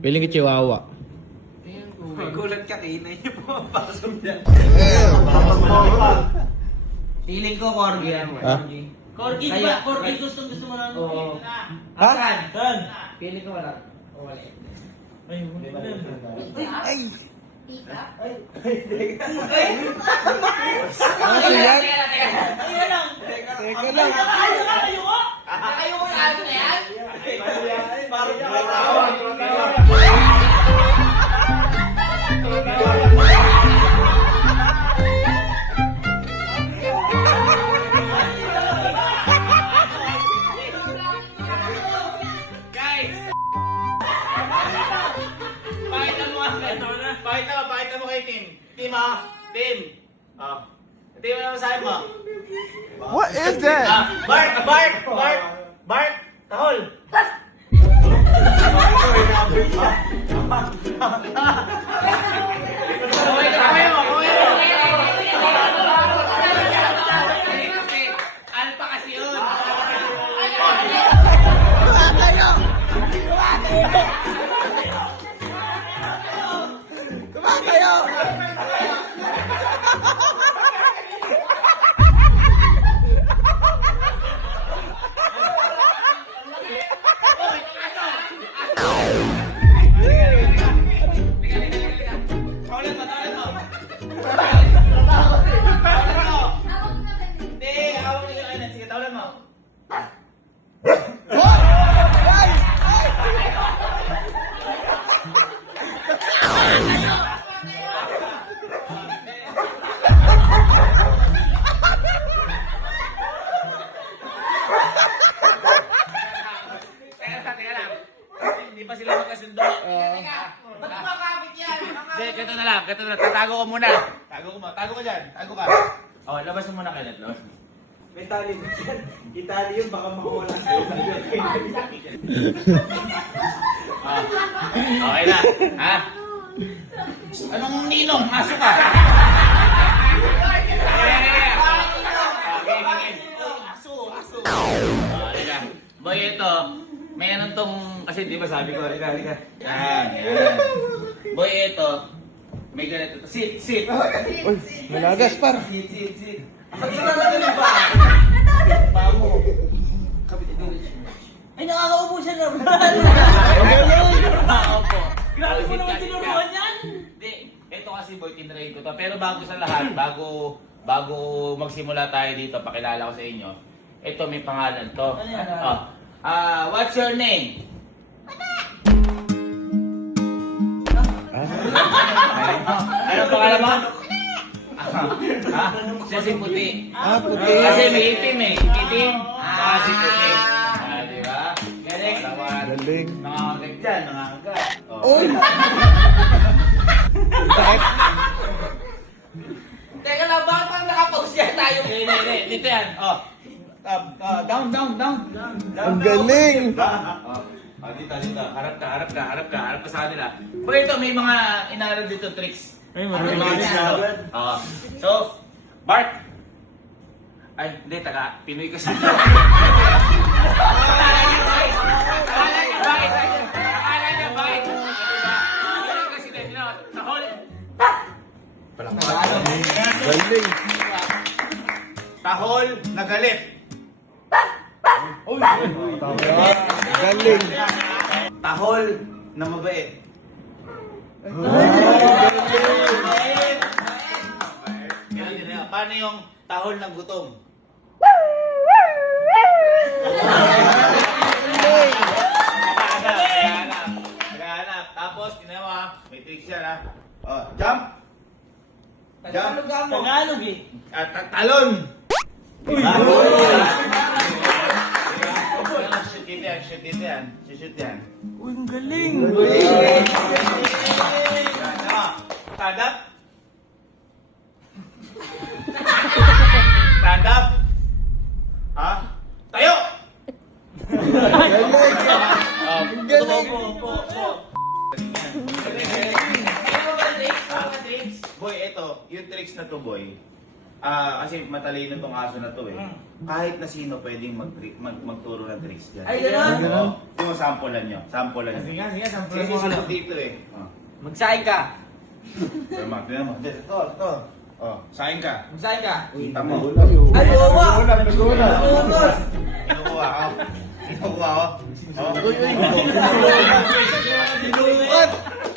Piling ko chihuahua. Gulat ka, kinay niyo pumapasok dyan. Feeling ko, Corgi yan. Corgi ba? Corgi gusto mo na. Ha? Saan? Feeling ko wala. O wala. Ay, Ay! Ano yan? Teka lang. Teka lang. Nakakayo ko? Nakakayo ko na ano na yan? Pakita mo kay Tim. Tim ha? Tim. Tim, ano masabi mo? What is that? Bart! Tahol! Kamay mo! Alpa kasi yun! Kumakayo! Hindi pa sila magkasundo. Ba't makakapit yan? Hindi, ganito na lang. Tatago ko muna. Tago ka dyan. Tago ka. Labas mo muna kayo, Lord. May tali mo dyan. Itali yun, baka makawala sa'yo. Okay na. Ha? Anong ninong? Masok ka. Aso. Halika. Boy, ito. May anong tong... Kasi di ba sabi ko, halika. Yan. Boy, ito. May ganito. Sit. Uy, malagas par. Sit. Pamo. Ay, nakakaupo siya na. Opo. Grabe mo naman tinuruan yan. Hindi. Ito kasi boy, tinrain ko to. Pero bago sa lahat, bago magsimula tayo dito, pakilala ko sa inyo. Ito may pangalan to. Ano yan? What's your name? Ano pangalan mo? Siya si Puti. Puti. Kasi may itim eh. Itim. Si Puti. Di ba? Galing. Galing. Nangangagat dyan. Nangangagat. Uy! Bakit? Teka lang, bakit parang nakapost yan tayo? Hindi. Dito yan. Down. Ang galing! Dito. Harap ka sa kanila. Pero ito, may mga inaral dito tricks. Ay, May marami. mga inaral. So, Bart. Ay, hindi, Pinoy kasi. Galing! Tahol na galit. Galing! Tahol na mabait. Paano yung tahol ng gutom? Naghahanap. Tapos, tinawa mo ha. May tricks yan ha. Jump. Tagalog eh. Talon. Shoot yan. Uy, ang galing! Stand up. Stand up. Ha? Tayo! Ang galing! Boy, ito, yung tricks na to, boy. kasi matalino tong aso na to eh. Kahit na sino pwedeng magturo ng tricks dyan. Ay, gano'n? Oo. Yung sampulan nyo. Sampulan nyo. Sige, Sige, sino dito eh. Magsahin ka. Tama, tingnan mo. Ito. Oh, sain ka. Magsahin ka. Kita mo. Ay, oo. Kinukuha ko. Kinukuha ko. Oh.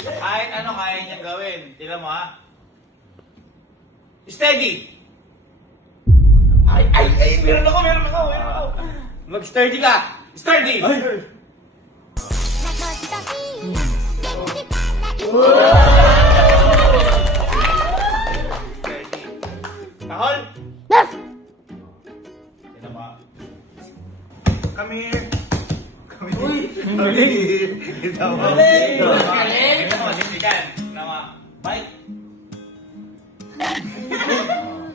Kahit ano kaya niyang gawin. Tingnan mo ha. Steady! Ay, meron ako. Mag-sturdy ka! Sturdy! Sturdy. Tahol! Tingnan mo ha. Come here! Uy! Ito mo. Galing! Ito mo, hindi dyan. Tingnan mo. Mike!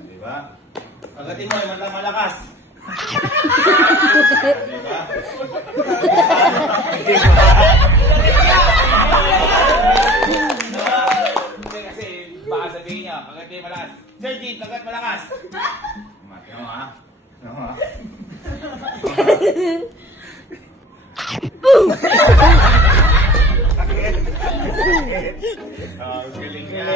Diba? Pagdating mo, yung malakas. Diba? Hindi kasi baka sabihin niya, pagdating malakas. Sir Jeep, kagat malakas. Tingnan mo ha. Tingnan mo ha. Galing yan.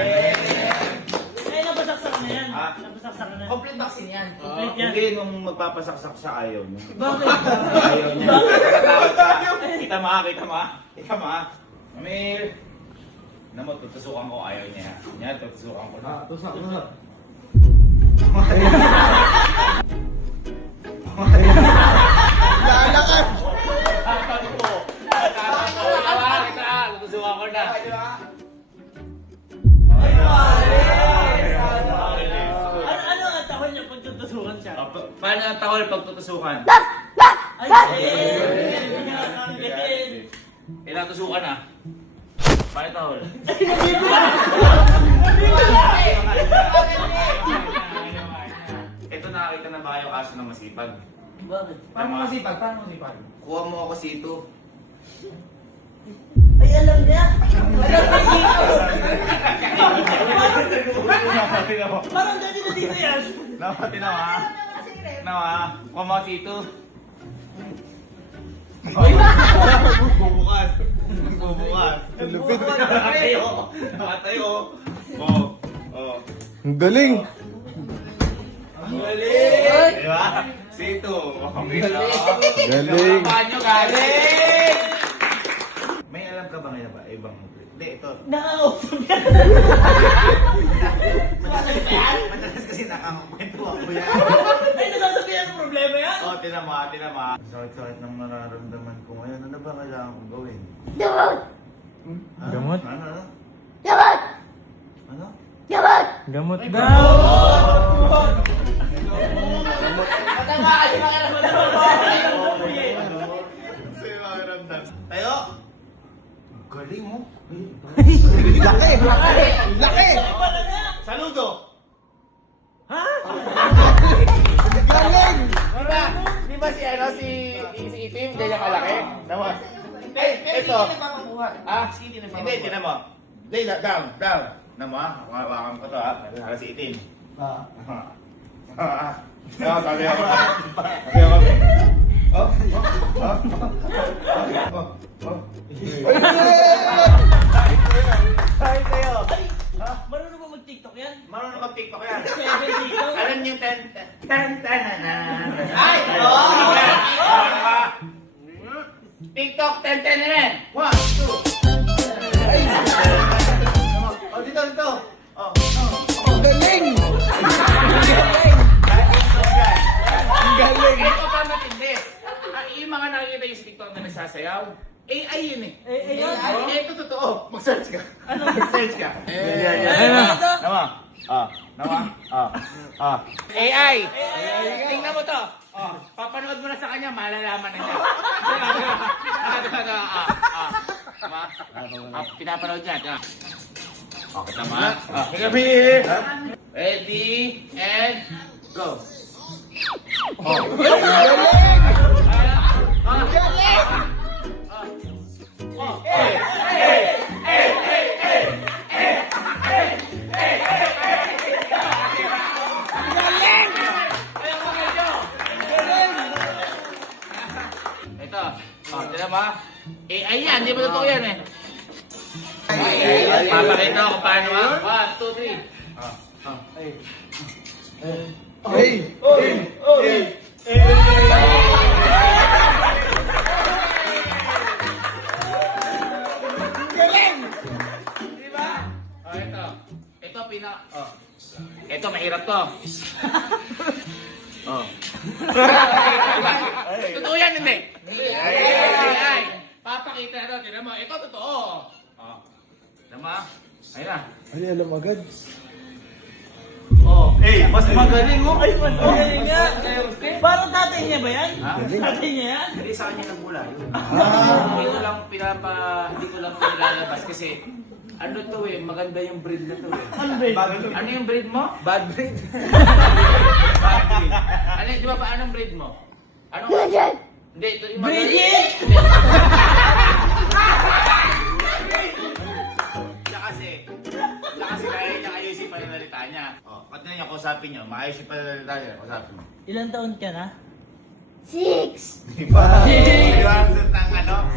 Ay, napasaksak na yan. Ha? Napasaksak na. Complete vaccine yan. Complete yan. Hindi, nung magpapasaksak siya, ayaw niya. Bakit? Ayaw niya. Natatakot siya. Kita mo ha, kita mo ha. Kita mo ha. Amir. Alam mo, tutusukan ko, ayaw niya. Yan, tutusukan ko na. Tusak. Lalakad! Tatakbo. Kita, tutusukan ko na. Ano ang tahol niya pag tutusukan siya? Paano ang tahol pag tutusukan? Ay, galing! Ilang tusukan ha? Paano tahol? Ito nakakita na ba yung aso ng masipag? Bakit? Paano masipag? Paano masipag? Kuha mo ako sito. Ay, alam niya! Alam niya sito! Parang dati na dito yan! Napati na ha? Kuha mo ako sito. Bubukas. Lupit. Nakatayo. Oh. Ang galing! Galing! Diba? Sito. Galing! Panyo galing! May alam ka ba ngayon ba? Ibang hindi, ito. Nakakausap yan! Madalas kasi nakakwento ako yan. Ay, nasasabihan ang problema yan! Oh, tinama. Sakit-sakit ng nararamdaman ko ngayon. Ano ba kailangan kong gawin? Ha? Gamot? Ano? Ano? Gamot daw! Matama! Sa'yo makaramdam. Tayo! Galing mo. Laki! Laki! Saludo! Galing! Di ba si Itim, ganyan kalaki? Tama. Ito. Hindi, tinan mo. Lay down. Tinan mo ha. Hawakan ko to ha. Para si Itim. Sabi ako. Sabi sa'yo. Marunong ba mag-tiktok yan? Marunong mag-tiktok yan. 7 tiktok? Alam niyo yung Ay! TikTok 10-10 na rin. 1, 2. Oh, dito. Oh. Ang galing! Ang galing! Ito pa matindi. Yung mga nakikita yung sa TikTok na nagsasayaw, AI yun eh. Ito totoo. Mag-search ka. Ano? Mag-search ka. Ito? AI! Tingnan mo to. Oh, papanood mo na sa kanya, malalaman na niya. Pinapanood niya. Okay, tama. Kami. Ready, and go. di ba totoo yan eh? Papakita ko kung paano ah. 1, 2, 3. Oh, ito. Ito Ito mahirap to. Oh. Totoo yan, hindi? Ay. Papakita ito, tignan mo. Ito totoo. Oh. Tignan mo ah. Ayun na. Ay, alam agad. Oh. Mas magaling mo. Ay, mas magaling nga. Parang tatay niya ba yan? Ha? Tatay niya yan? Hindi sa kanya nagmula yun. Hindi ko lang pinilalabas kasi ano to eh, maganda yung breed na to eh. Ano ba yun? Ano yung breed mo? Bad breed. Bad breed. Ano, di ba pa anong breed mo? Ano? Hindi, ito yung Bridget! Siya kasi kaya niya ayusin pa yung nalita niya. Oh, pati na niya, kausapin niyo. Maayos yung panalita niya, kausapin mo. Ilan taon ka na? Di ba? Di ba? Ang ano?